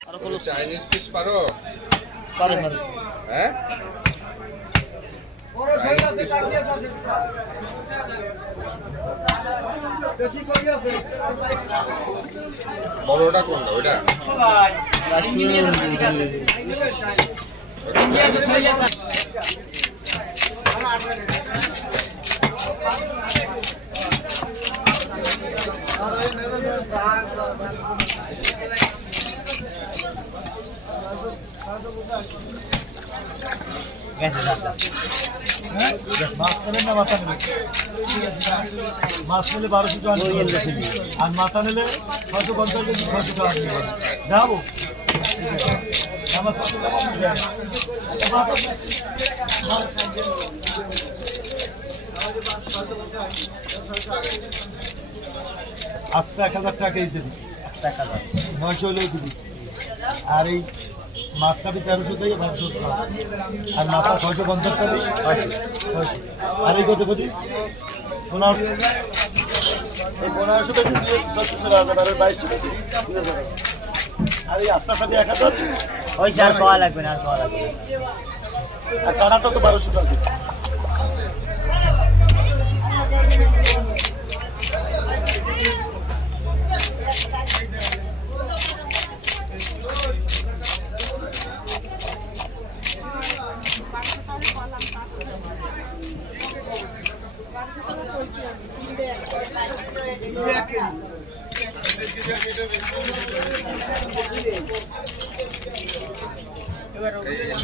Chinese piece পারো? পারে হ্যাঁ বড়টা কোনটা ওইটা? মাছ নিলে 1200 টাকা আর মাথা নিলে 650 কেজি 600 টাকা যাবো। আস্তে 1000 টাকা কেজি দিবি, 900 হলেও দিবি। আর এই মাছ চাবি 1300 থেকে 1200 টাকা আর মাথা 650 টাকা আর এই কত কত 1500 টাকা দিয়ে 1400 টাকা আর 2200 টাকা আর এই আস্তা সাথে 1000 ওই চার পাওয়া লাগবে না, আর পাওয়া লাগবে আর কানাটা তো 1200 টাকা।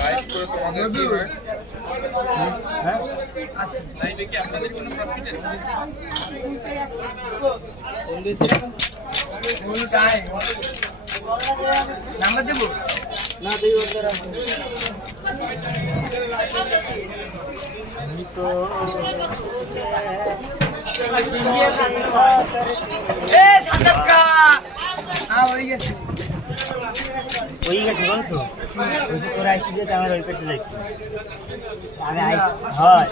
লাইভ করে তোমাদের কি হয়? হ্যাঁ লাইভে কি আপনাদের কোনো প্রফিট আছে? নাম্বার দেব না দেই ওদের আছে আমি তো এ সাদাবকা হয়ে গেছে বলছো তোরা আইসি দিয়ে আমার ওই পেছে দেখছি আমি হয়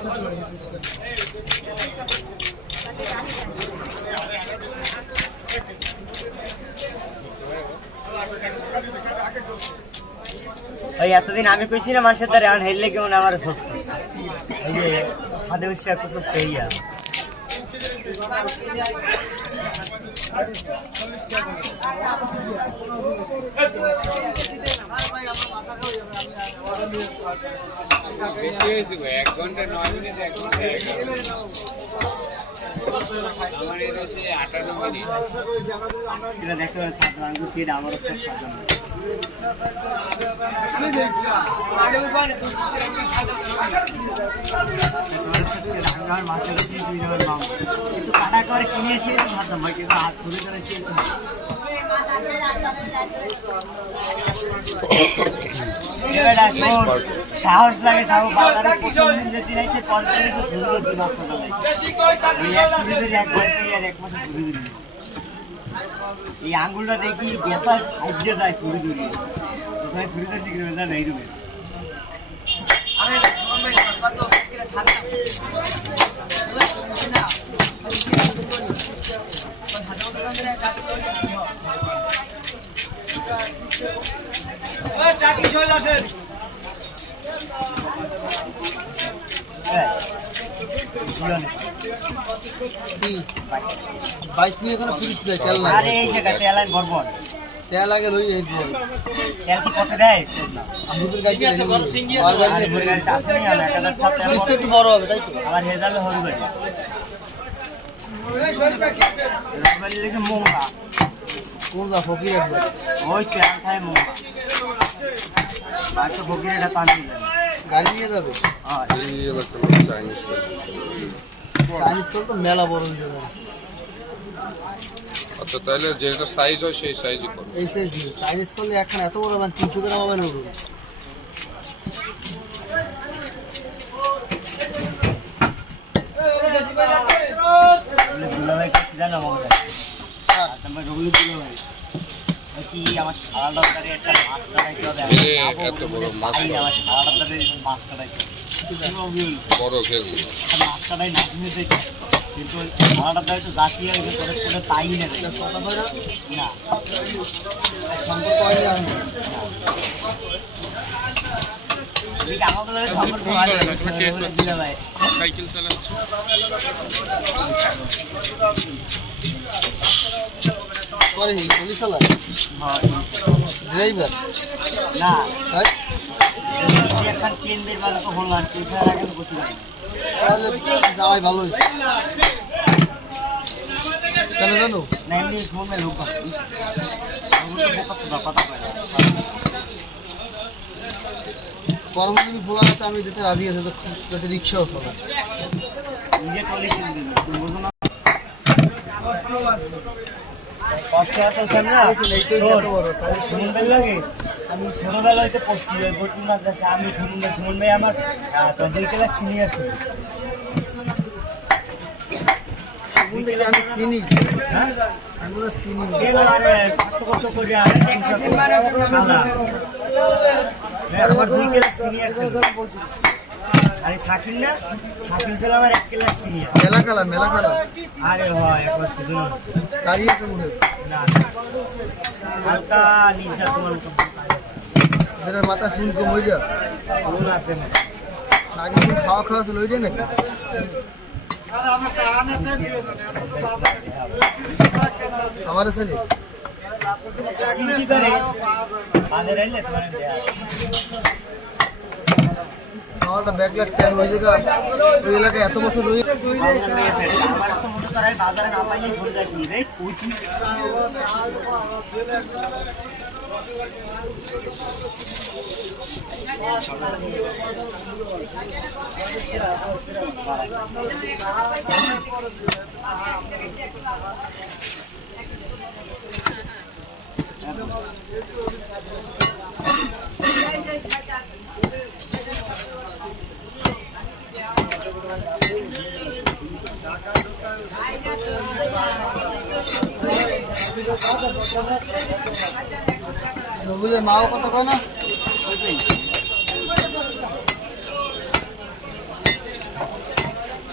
ওই এতদিন আমি কইছি না মানুষের দ্বারা এখন হেললে কেমন আমার সবছে এই যে সাদে উৎসাহ কিছু সেইয়া বেশি হয়েছে গো 1 ঘন্টা 9 মিনিট 1 ঘন্টা 11 আমার এর হচ্ছে 58 মিনিট এটা দেখতে পাচ্ছি আঙ্গুর কি আমার একটা সাজানো আমি দেখছি আরে ওখানে রান্নার মাছের কি দুই জনের নাম একটু কাটা করে কিনে এসে ভাবতাম ভাই কিন্তু হাত ছুরি করে এসে সাহস লাগে সাহস বাজারে প্রথম দিন যেতে নাইতে 45 শুরু করছি মাছ কাটা লাগে এক ছুরি ধরে এক মাস আর এক মাসে ছুরি ধরি এই আঙ্গুলটা দেখি ব্যাপার খাদ্য যায় ছুরি ধরি ওখানে ছুরি ধরে শিখে বেলা নেই রুমে আমি সময় কত কিলো ছাড়া না টাকি চল আসেন বাইক নিয়ে এখানে পুলিশ দেয় তেল লাগে আরে এই জায়গা তেল আইন বরবর তেল লাগে লই এই দিয়ে তেল কি কত দেয় আমাদের গাড়ি আছে বড় সিঙ্গি আর গাড়ি আরে নিয়ে গাড়িটা আছে না একটা পুলিশ তো একটু বড় হবে তাই তো আবার হেজালে হল গাড়ি গাড়ি দেখে মোংলা কোন দা ফকির একবার ওই তেল খায় মোংলা বাচ্চা ফকির এটা টান দিলেন গাড়ি নিয়ে যাবে হ্যাঁ এই এলাকার চাইনিজ চাইনিজ কল তো মেলা বড় হয়ে যাবে আচ্ছা তাহলে যেটা সাইজ হয় সেই সাইজই করো। এই সাইজ চাইনিজ করলে এখন এত বড় মানে 300 গ্রাম হবে না ওগুলো দুলাভাই কি জানো আমাকে তোমার রুগলি দুলাভাই কি আমার সারা দরকারে একটা মাছ কাটাইতে হবে এত বড় মাছ আমার সারা দরকারে মাছ কাটাইতে হবে বড় খেলবি মাছ কাটাই না কিন্তু ভাড়াটা দেয় তো জাতীয় করে তাই না কথা বলে না সম্পর্ক হইলে আমি আমাকে লাগে সম্পর্ক ভালো দিলে ভাই সাইকেল চালাচ্ছে করে পুলিশ চালায় ড্রাইভার না তাই এখন কেন্দ্রের বারে তো হলো আর কি স্যার এখন করতে পারি তাহলে যাওয়াই ভালো হয়েছে কেন জানো না এমনি সময় লোক কথা কয় না কর্মজীবী ভোলাতে আমি যেতে রাজি আছে যাতে রিক্সাও চলে নিজে টলি কিনবি তুমি বুঝো না কষ্ট আছে সামনে সুমন ভাই লাগে আমি ছোটবেলায় তো পড়ছি ওই ভর্তি মাদ্রাসা আমি সুমন ভাই আমার তো 2 ক্লাস সিনিয়র ছিল আমি চিনি হ্যাঁ আমরা চিনি কেন আরে কত করে আছে আমার 2 ক্লাস সিনিয়র ছিল আরে সাকিন না সাকিন ছিল আমার 1 ক্লাস সিনিয়র মেলা খেলা আরে হয় এখন শুধু না দাঁড়িয়েছে মনে না হালকা নির্যাতন যেটা মাথা শুন কম হয়ে যা মন আছে না আগে শুন খাওয়া ছিল ওইটাই নাকি আমার আছে নি সিদ্ধি করে বাজারে এলে তোমার দেয়া খাওয়াটা ব্যাকলাট কেন হয়েছে গা ওই এলাকায় এত বছর রয়ে আমার তো মনে করে বাজারে না পাইলে ভুল যাচ্ছি রে কুচি রবুলের মাও কথা কয় না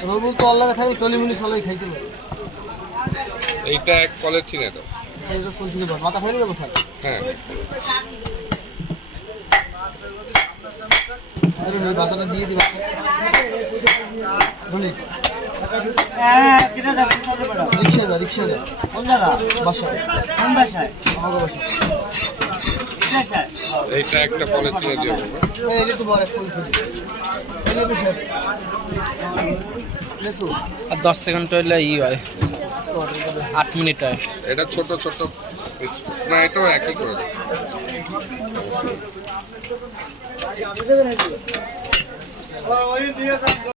রবুল তো আল্লাহ থাকলে টলিমুলি সলাই খাইতে পারে এইটা এক পলিথিনে দাও এইটা কইছি মাথা ফেলে দেবো স্যার হ্যাঁ ওই বাজারটা দিয়ে দিবা বলি কিনা যাবে বড় রিক্সা যা কোন জায়গা বাসায় কোন বাসায় আমাকে বাসায় বাসায় এইটা একটা পলিথিনে দিয়ে দেবো এটা তো বড় ফুল ফুল এটা বিষয় লেসু আর 10 সেকেন্ড হইলে হয় 8 মিনিট হয় এটা ছোট না এটাও একই করে দেবো সমস্যা নেই।